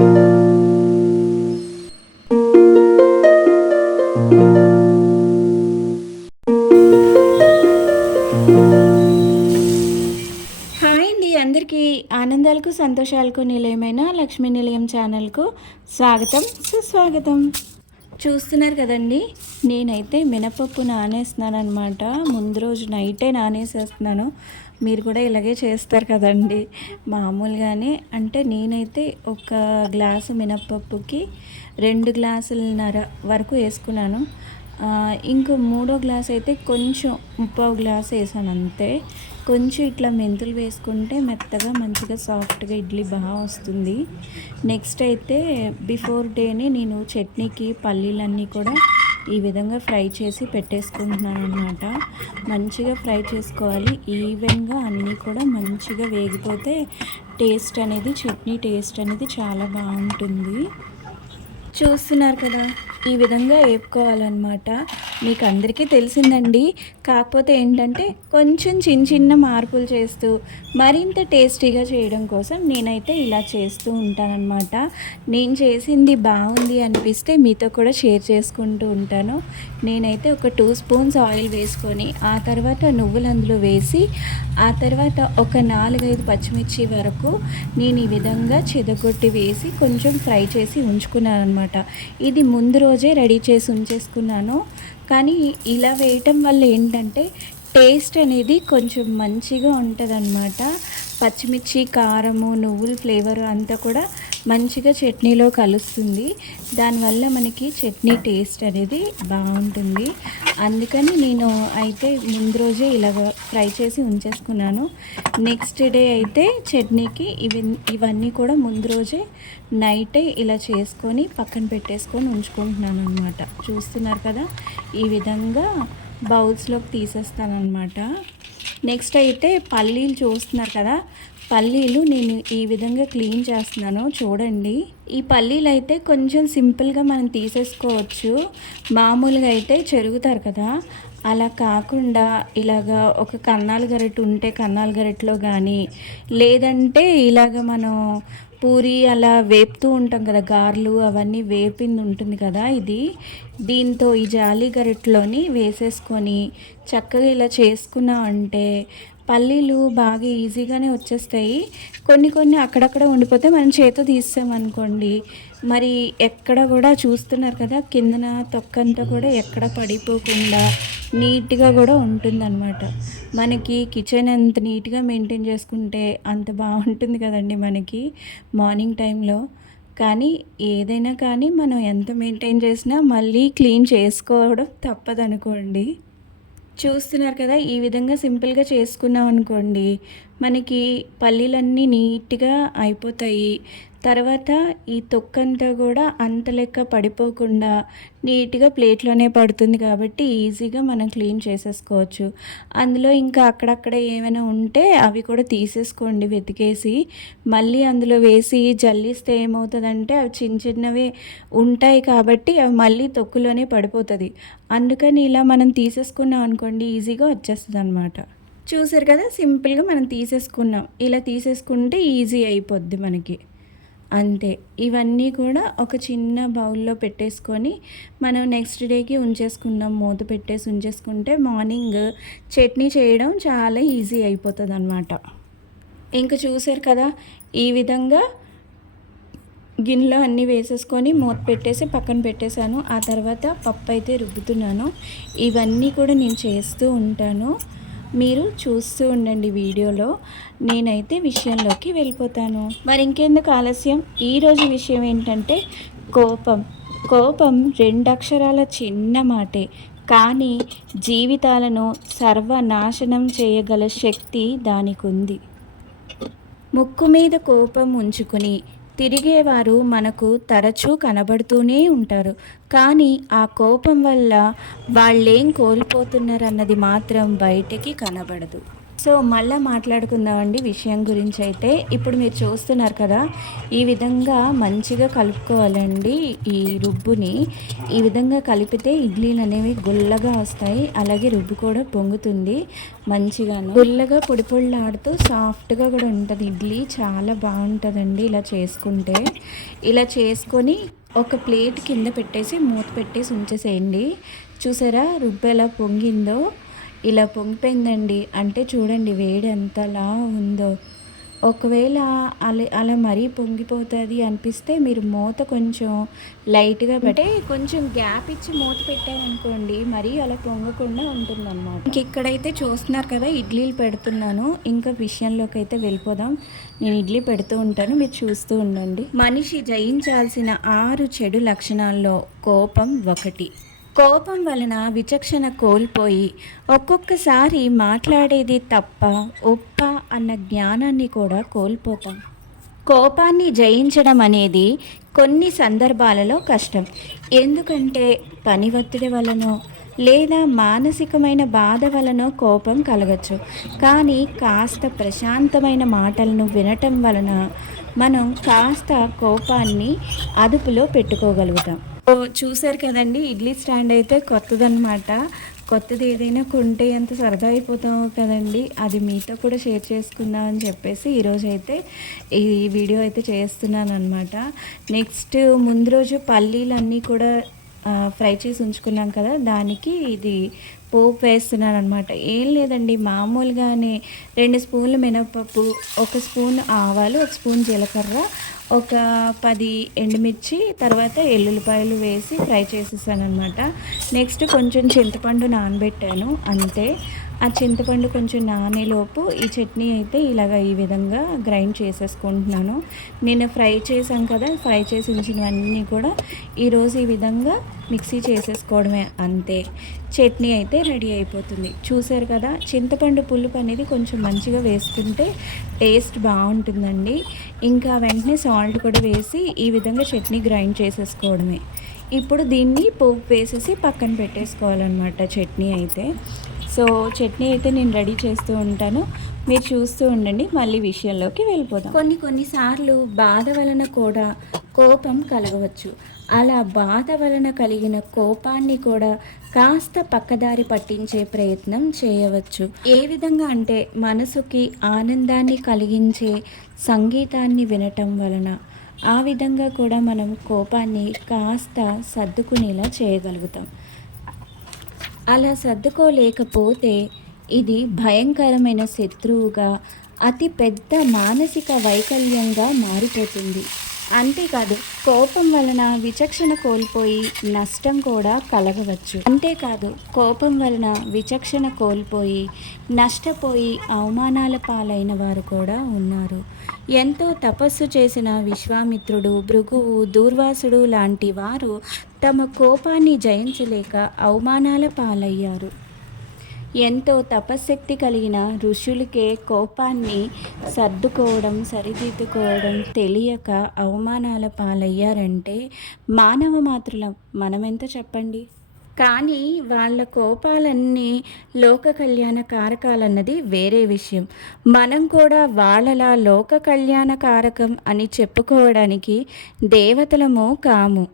Hi అండి అందరికీ. ఆనందాలకు సంతోషాలకు నిలయమైన లక్ష్మీ నిలయం ఛానల్కు స్వాగతం సుస్వాగతం. చూస్తున్నారు కదండి, నేనైతే మినపప్పు నానేస్తున్నాను అనమాట. ముందు రోజు నైటే నానేసేస్తున్నాను. మీరు కూడా ఇలాగే చేస్తారు కదండి మామూలుగానే. అంటే నేనైతే ఒక గ్లాసు మినపప్పుకి 2 గ్లాసులన్నర వరకు వేసుకున్నాను. ఇంకో మూడో గ్లాస్ అయితే కొంచెం ముప్పావు గ్లాస్ వేసాను అంతే. కొంచెం ఇట్లా మెంతులు వేసుకుంటే మెత్తగా మంచిగా సాఫ్ట్గా ఇడ్లీ బాగా వస్తుంది. నెక్స్ట్ అయితే బిఫోర్ డేనే నేను చట్నీకి పల్లీలన్నీ కూడా ఈ విధంగా ఫ్రై చేసి పెట్టేసుకుంటున్నాను అనమాట. మంచిగా ఫ్రై చేసుకోవాలి, ఈవెన్గా అన్నీ కూడా మంచిగా వేగిపోతే టేస్ట్ అనేది, చట్నీ టేస్ట్ అనేది చాలా బాగుంటుంది. చూస్తున్నారు కదా, ఈ విధంగా వేపుకోవాలన్నమాట. మీకు అందరికీ తెలిసిందండి. కాకపోతే ఏంటంటే కొంచెం చిన్న చిన్న మార్పులు చేస్తూ మరింత టేస్టీగా చేయడం కోసం నేనైతే ఇలా చేస్తూ ఉంటానన్నమాట. నేను చేసింది బాగుంది అనిపిస్తే మీతో కూడా షేర్ చేసుకుంటూ ఉంటాను. నేనైతే ఒక 2 స్పూన్స్ ఆయిల్ వేసుకొని ఆ తర్వాత నువ్వులు అందులో వేసి ఆ తర్వాత ఒక 4-5 పచ్చిమిర్చి వరకు నేను ఈ విధంగా చెదగొట్టి వేసి కొంచెం ఫ్రై చేసి ఉంచుకున్నాను అనమాట. ఇది ముందు రోజే రెడీ చేసి ఉంచేసుకున్నాను. కానీ ఇలా వేయటం వల్ల ఏంటంటే టేస్ట్ అనేది కొంచెం మంచిగా ఉంటుందన్నమాట. పచ్చిమిర్చి, కారము, నువ్వుల ఫ్లేవర్ అంతా కూడా మంచిగా చట్నీలో కలుస్తుంది. దానివల్ల మనకి చట్నీ టేస్ట్ అనేది బాగుంటుంది. అందుకని నేను అయితే ముందు రోజే ఇలాగ ఫ్రై చేసి ఉంచేసుకున్నాను. నెక్స్ట్ డే అయితే చట్నీకి ఇవన్నీ కూడా ముందు రోజే నైటే ఇలా చేసుకొని పక్కన పెట్టేసుకొని ఉంచుకుంటున్నాను అనమాట. చూస్తున్నారు కదా, ఈ విధంగా బౌల్స్లోకి తీసేస్తానమాట. నెక్స్ట్ అయితే పల్లీలు చూస్తున్నారు కదా, పల్లీలు నేను ఈ విధంగా క్లీన్ చేస్తున్నాను చూడండి. ఈ పల్లీలు అయితే కొంచెం సింపుల్గా మనం తీసేసుకోవచ్చు. మామూలుగా అయితే చెరుగుతారు కదా, అలా కాకుండా ఇలాగా ఒక కన్నాలు గరిటె ఉంటే కన్నాలు గరిటెలో కానీ, లేదంటే ఇలాగ మనం పూరి అలా వేపుతూ ఉంటాం కదా, గారెలు అవన్నీ వేపింది ఉంటుంది కదా, దీంతో ఈ జాలి గరిటెలోని వేసేసుకొని చక్కగా ఇలా చేసుకున్నాం అంటే పల్లీలు బాగా ఈజీగానే వచ్చేస్తాయి. కొన్ని అక్కడక్కడ ఉండిపోతే మనం చేతితో తీసామనుకోండి, మరి ఎక్కడ కూడా చూస్తున్నారు కదా, కిందన తొక్కంతా కూడా ఎక్కడ పడిపోకుండా నీట్గా కూడా ఉంటుందన్నమాట. మనకి కిచెన్ ఎంత నీట్గా మెయింటైన్ చేసుకుంటే అంత బాగుంటుంది కదండి మనకి మార్నింగ్ టైంలో. కానీ ఏదైనా కానీ మనం ఎంత మెయింటైన్ చేసినా మళ్ళీ క్లీన్ చేసుకోవడం తప్పదనుకోండి. చూస్తున్నారు కదా, ఈ విధంగా సింపుల్గా చేసుకున్నాం అనుకోండి, మనకి పల్లీలన్నీ నీట్గా అయిపోతాయి. తర్వాత ఈ తొక్కంతా కూడా అంత లెక్క పడిపోకుండా నీట్గా ప్లేట్లోనే పడుతుంది కాబట్టి ఈజీగా మనం క్లీన్ చేసేసుకోవచ్చు. అందులో ఇంకా అక్కడక్కడ ఏమైనా ఉంటే అవి కూడా తీసేసుకోండి వెతికేసి. మళ్ళీ అందులో వేసి జల్లిస్తే ఏమవుతుందంటే అవి చిన్నవే ఉంటాయి కాబట్టి అవి మళ్ళీ తొక్కులోనే పడిపోతుంది. అందుకని ఇలా మనం తీసేసుకున్నాం అనుకోండి, ఈజీగా వచ్చేస్తుంది అనమాట. చూసారు కదా, సింపుల్గా మనం తీసేసుకున్నాం. ఇలా తీసేసుకుంటే ఈజీ అయిపోద్ది మనకి. అంతే. ఇవన్నీ కూడా ఒక చిన్న బౌల్లో పెట్టేసుకొని మనం నెక్స్ట్ డేకి ఉంచేసుకుందాం. మూత పెట్టేసి ఉంచేసుకుంటే మార్నింగ్ చట్నీ చేయడం చాలా ఈజీ అయిపోతుంది అనమాట. ఇంకా చూసారు కదా, ఈ విధంగా గిన్నెలో అన్నీ వేసేసుకొని మూత పెట్టేసి పక్కన పెట్టేశాను. ఆ తర్వాత పప్పు అయితే రుబ్బుతున్నాను. ఇవన్నీ కూడా నేను చేస్తూ ఉంటాను, మీరు చూస్తూ ఉండండి వీడియోలో. నేనైతే విషయంలోకి వెళ్ళిపోతాను. మరి ఇంకెందుకు ఆలస్యం, ఈరోజు విషయం ఏంటంటే కోపం 2 అక్షరాల చిన్న మాటే, కానీ జీవితాలను సర్వనాశనం చేయగల శక్తి దానికి ఉంది. ముక్కు మీద కోపం ఉంచుకుని తిరిగేవారు మనకు తరచూ కనబడుతూనే ఉంటారు. కానీ ఆ కోపం వల్ల వాళ్ళేం కోల్పోతున్నారన్నది మాత్రం బయటికి కనబడదు. సో మళ్ళీ మాట్లాడుకుందామండి విషయం గురించి. అయితే ఇప్పుడు మీరు చూస్తున్నారు కదా, ఈ విధంగా మంచిగా కలుపుకోవాలండి. ఈ రుబ్బుని ఈ విధంగా కలిపితే ఇడ్లీలు అనేవి గుల్లగా వస్తాయి, అలాగే రుబ్బు కూడా పొంగుతుంది మంచిగాను. గుల్లగా పొడి పొడిలాడుతూ సాఫ్ట్గా కూడా ఉంటుంది ఇడ్లీ. చాలా బాగుంటుందండి ఇలా చేసుకుంటే. ఇలా చేసుకొని ఒక ప్లేట్ కింద పెట్టేసి మూత పెట్టేసి ఉంచేసేయండి. చూసారా రుబ్బు ఎలా పొంగిందో? ఇలా పొంగిపోయిందండి అంటే చూడండి వేడి ఎంతలా ఉందో. ఒకవేళ అలా మరీ పొంగిపోతుంది అనిపిస్తే మీరు మూత కొంచెం లైట్గా పెట్టే కొంచెం గ్యాప్ ఇచ్చి మూత పెట్టారనుకోండి మరీ అలా పొంగకుండా ఉంటుందన్నమాట. ఇంక ఇక్కడైతే చూస్తున్నారు కదా ఇడ్లీలు పెడుతున్నాను. ఇంకా విషయంలోకి అయితే వెళ్ళిపోదాం. నేను ఇడ్లీ పెడుతూ ఉంటాను, మీరు చూస్తూ ఉండండి. మనిషి జయించాల్సిన 6 చెడు లక్షణాల్లో కోపం ఒకటి. కోపం వలన విచక్షణ కోల్పోయి ఒక్కొక్కసారి మాట్లాడేది తప్ప ఒప్ప అన్న జ్ఞానాన్ని కూడా కోల్పోతాం. కోపాన్ని జయించడం అనేది కొన్ని సందర్భాలలో కష్టం. ఎందుకంటే పని ఒత్తిడి వలనో లేదా మానసికమైన బాధ వలనో కోపం కలగచ్చు. కానీ కాస్త ప్రశాంతమైన మాటలను వినటం వలన మనం కాస్త కోపాన్ని అదుపులో పెట్టుకోగలుగుతాం. చూసారు కదండి, ఇడ్లీ స్టాండ్ అయితే కొత్తదనమాట. కొత్తది ఏదైనా కొంటే ఎంత సరదా అయిపోతామో కదండి. అది మీతో కూడా షేర్ చేసుకుందాం అని చెప్పేసి ఈరోజు అయితే ఈ వీడియో అయితే చేస్తున్నాను అనమాట. నెక్స్ట్ ముందు రోజు పల్లీలన్నీ కూడా ఫ్రై చేసి ఉంచుకున్నాం కదా, దానికి ఇది పోపు వేస్తున్నాను అనమాట. ఏం లేదండి, మామూలుగానే 2 స్పూన్లు మినపప్పు, 1 స్పూన్ ఆవాలు, 1 స్పూన్ జీలకర్ర, ఒక 10 ఎండుమిర్చి, తర్వాత ఎల్లుల్లిపాయలు వేసి ఫ్రై చేసేసాను అనమాట. నెక్స్ట్ కొంచెం చింతపండు నానబెట్టాను అంతే. ఆ చింతపండు కొంచెం నానేలోపు ఈ చట్నీ అయితే ఇలాగ ఈ విధంగా గ్రైండ్ చేసేసుకుంటున్నాను. నేను ఫ్రై చేశాను కదా, ఫ్రై చేసి ఉంచినవన్నీ కూడా ఈరోజు ఈ విధంగా మిక్సీ చేసేసుకోవడమే అంతే. చట్నీ అయితే రెడీ అయిపోతుంది. చూసారు కదా, చింతపండు పులుపు అనేది కొంచెం మంచిగా వేసుకుంటే టేస్ట్ బాగుంటుందండి. ఇంకా వెంటనే సాల్ట్ కూడా వేసి ఈ విధంగా చట్నీ గ్రైండ్ చేసేసుకోవడమే. ఇప్పుడు దీన్ని పోపు వేసేసి పక్కన పెట్టేసుకోవాలన్నమాట చట్నీ అయితే. సో చట్నీ అయితే నేను రెడీ చేస్తూ ఉంటాను, మీరు చూస్తూ ఉండండి. మళ్ళీ విషయంలోకి వెళ్ళిపోదాం. కొన్నిసార్లు బాధ వలన కూడా కోపం కలగవచ్చు. అలా బాధ వలన కలిగిన కోపాన్ని కూడా కాస్త పక్కదారి పట్టించే ప్రయత్నం చేయవచ్చు. ఏ విధంగా అంటే మనసుకి ఆనందాన్ని కలిగించే సంగీతాన్ని వినటం వలన ఆ విధంగా కూడా మనం కోపాన్ని కాస్త సర్దుకునేలా చేయగలుగుతాం. అలా సర్దుకోలేకపోతే ఇది భయంకరమైన శత్రువుగా, అతి పెద్ద మానసిక వైకల్యంగా మారిపోతుంది. అంతేకాదు కోపం వలన విచక్షణ కోల్పోయి నష్టం కూడా కలగవచ్చు. అంతేకాదు కోపం వలన విచక్షణ కోల్పోయి నష్టపోయి అవమానాల పాలైన వారు కూడా ఉన్నారు. ఎంతో తపస్సు చేసిన విశ్వామిత్రుడు, భృగువు, దూర్వాసుడు లాంటి వారు తమ కోపాన్ని జయించలేక అవమానాల పాలయ్యారు. ఎంతో తపశ్శక్తి కలిగిన ఋషులకే కోపాన్ని సర్దుకోవడం, సరిదిద్దుకోవడం తెలియక అవమానాల పాలయ్యారంటే మానవ మాతృలం మనమెంత చెప్పండి. కానీ వాళ్ళ కోపాలన్నీ లోక కళ్యాణ కారకాలన్నది వేరే విషయం. మనం కూడా వాళ్ళలా లోక కళ్యాణ కారకం అని చెప్పుకోవడానికి దేవతలము కాము,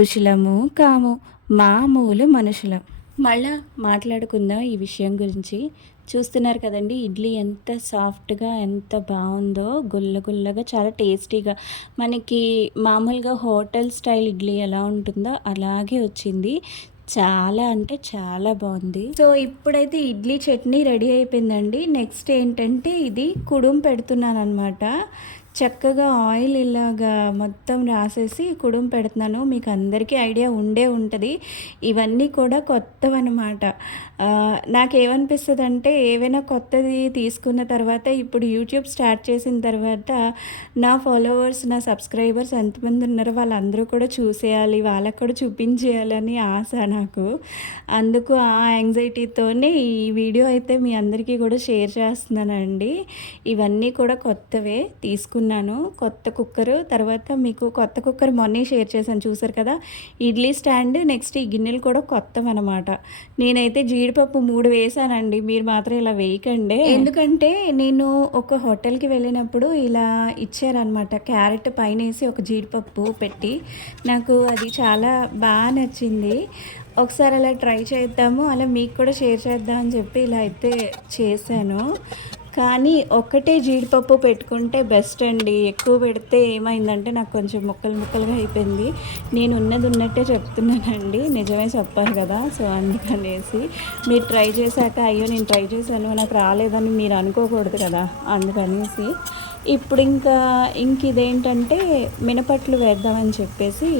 ఋషులము కాము, మామూలు మనుషులం. మళ్ళా మాట్లాడుకుందాం ఈ విషయం గురించి. చూస్తున్నారు కదండి ఇడ్లీ ఎంత సాఫ్ట్గా ఎంత బాగుందో, గుల్లగా చాలా టేస్టీగా. మనకి మామూలుగా హోటల్ స్టైల్ ఇడ్లీ ఎలా ఉంటుందో అలాగే వచ్చింది. చాలా అంటే చాలా బాగుంది. సో ఇప్పుడైతే ఇడ్లీ చట్నీ రెడీ అయిపోయిందండి. నెక్స్ట్ ఏంటంటే ఇది కుడుం పెడుతున్నాను అనమాట. చక్కగా ఆయిల్ ఇలాగా మొత్తం రాసేసి కుడుం పెడుతున్నాను. మీకు అందరికీ ఐడియా ఉండే ఉంటుంది. ఇవన్నీ కూడా కొత్తవన్నమాట. నాకేమనిపిస్తుంది అంటే ఏవైనా కొత్తది తీసుకున్న తర్వాత, ఇప్పుడు యూట్యూబ్ స్టార్ట్ చేసిన తర్వాత నా ఫాలోవర్స్, నా సబ్స్క్రైబర్స్ ఎంతమంది ఉన్నారో వాళ్ళందరూ కూడా చూసేయాలి, వాళ్ళకు కూడా చూపించేయాలని ఆశ నాకు. అందుకు ఆ యాంగ్జైటీతోనే ఈ వీడియో అయితే మీ అందరికీ కూడా షేర్ చేస్తున్నానండి. ఇవన్నీ కూడా కొత్తవే తీసుకున్నాను. తీసుకున్నాను కొత్త కుక్కరు. తర్వాత మీకు కొత్త కుక్కర్ మొన్నే షేర్ చేశాను చూసారు కదా! ఇడ్లీ స్టాండ్ నెక్స్ట్ ఈ గిన్నెలు కూడా కొత్తవనమాట. నేనైతే జీడిపప్పు 3 వేశానండి. మీరు మాత్రం ఇలా వేయకండే. ఎందుకంటే నేను ఒక హోటల్‌కి వెళ్ళినప్పుడు ఇలా ఇచ్చారనమాట. క్యారెట్ పైనేసి ఒక జీడిపప్పు పెట్టి నాకు అది చాలా నచ్చింది. ఒకసారి అలా ట్రై చేద్దాము, అలా మీకు కూడా షేర్ చేద్దాం అని చెప్పి ఇలా అయితే చేశాను. కానీ ఒక్కటే జీడిపప్పు పెట్టుకుంటే బెస్ట్ అండి. ఎక్కువ పెడితే ఏమైందంటే నాకు కొంచెం ముక్కలు ముక్కలుగా అయిపోయింది. నేను ఉన్నది ఉన్నట్టే చెప్తున్నానండి, నిజమే చెప్పాలి కదా. సో అందుకనేసి మీరు ట్రై చేశాక అయ్యో నేను ట్రై చేశాను నాకు రాలేదని మీరు అనుకోకూడదు కదా, అందుకనేసి ఇప్పుడు ఇంక ఇదేంటంటే మినపట్లు వేద్దామని చెప్పేసి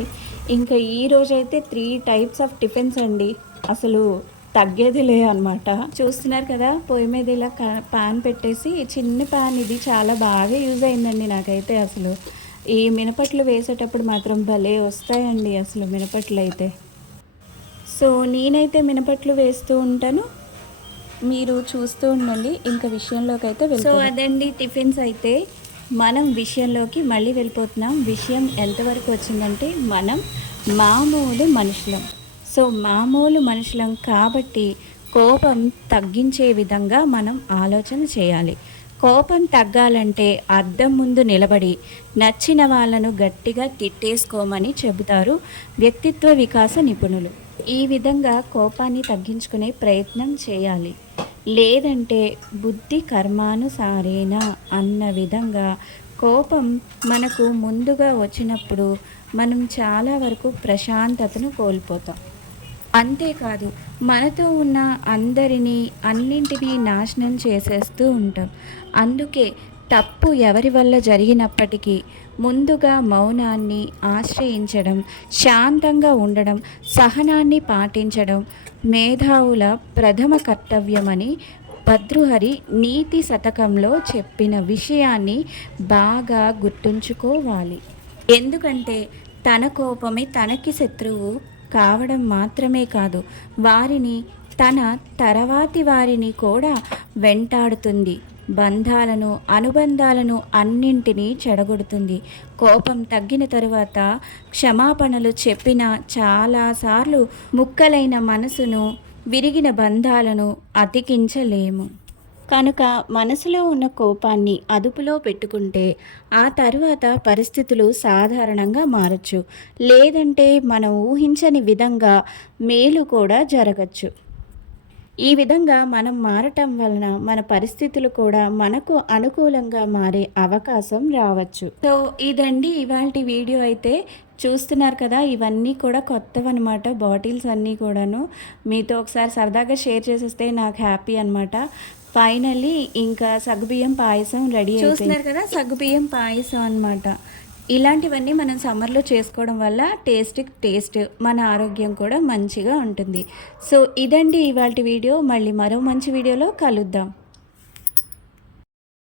ఇంకా ఈరోజైతే 3 టైప్స్ ఆఫ్ టిఫిన్స్ అండి. అసలు తగ్గేది అనమాట. చూస్తున్నారు కదా, పొయ్యి మీద ఇలా పాన్ పెట్టేసి, చిన్న పాన్ ఇది చాలా బాగా యూజ్ అయిందండి నాకైతే. అసలు ఈ మినపట్లు వేసేటప్పుడు మాత్రం భలే వస్తాయండి అసలు మినపట్లు అయితే. సో నేనైతే మినపట్లు వేస్తూ ఉంటాను, మీరు చూస్తూ ఉండండి. ఇంకా విషయంలోకి అయితే సో అదండి టిఫిన్స్ అయితే. మనం విషయంలోకి మళ్ళీ వెళ్ళిపోతున్నాం. విషయం ఎంతవరకు వచ్చిందంటే మనం మామూలు మనుషులం. సో మామూలు మనుషులం కాబట్టి కోపం తగ్గించే విధంగా మనం ఆలోచన చేయాలి. కోపం తగ్గాలంటే అద్దం ముందు నిలబడి నచ్చిన వాళ్ళను గట్టిగా తిట్టేసుకోమని చెబుతారు వ్యక్తిత్వ వికాస నిపుణులు. ఈ విధంగా కోపాన్ని తగ్గించుకునే ప్రయత్నం చేయాలి. లేదంటే బుద్ధి కర్మానుసారేనా అన్న విధంగా కోపం మనకు ముందుగా వచ్చినప్పుడు మనం చాలా వరకు ప్రశాంతతను కోల్పోతాం. అంతేకాదు మనతో ఉన్న అందరినీ అన్నింటినీ నాశనం చేసేస్తూ ఉంటాం. అందుకే తప్పు ఎవరి వల్ల జరిగినప్పటికీ ముందుగా మౌనాన్ని ఆశ్రయించడం, శాంతంగా ఉండడం, సహనాన్ని పాటించడం మేధావుల ప్రథమ కర్తవ్యమని భర్తృహరి నీతి శతకంలో చెప్పిన విషయాన్ని బాగా గుర్తుంచుకోవాలి. ఎందుకంటే తన కోపమే తనకి శత్రువు కావడం మాత్రమే కాదు, వారిని తన తర్వాతి వారిని కూడా వెంటాడుతుంది. బంధాలను, అనుబంధాలను అన్నింటినీ చెడగొడుతుంది. కోపం తగ్గిన తరువాత క్షమాపణలు చెప్పిన చాలాసార్లు ముక్కలైన మనసును, విరిగిన బంధాలను అతికించలేము. కనుక మనసులో ఉన్న కోపాన్ని అదుపులో పెట్టుకుంటే ఆ తరువాత పరిస్థితులు సాధారణంగా మారచ్చు. లేదంటే మనం ఊహించని విధంగా మేలు కూడా జరగచ్చు. ఈ విధంగా మనం మారటం వలన మన పరిస్థితులు కూడా మనకు అనుకూలంగా మారే అవకాశం రావచ్చు. సో ఇదండి ఇవాల్టి వీడియో అయితే. చూస్తున్నారు కదా, ఇవన్నీ కూడా కొత్తవన్నమాట. బాటిల్స్ అన్నీ కూడాను మీతో ఒకసారి సరదాగా షేర్ చేసేస్తే నాకు హ్యాపీ అనమాట. ఫైనల్లీ ఇంకా సగ్గుబియ్యం పాయసం రెడీ. చూస్తున్నారు కదా, సగ్గుబియ్యం పాయసం అనమాట. ఇలాంటివన్నీ మనం సమ్మర్లో చేసుకోవడం వల్ల టేస్ట్ మన ఆరోగ్యం కూడా మంచిగా ఉంటుంది. సో ఇదండి ఇవాల్టి వీడియో. మళ్ళీ మరో మంచి వీడియోలో కలుద్దాం.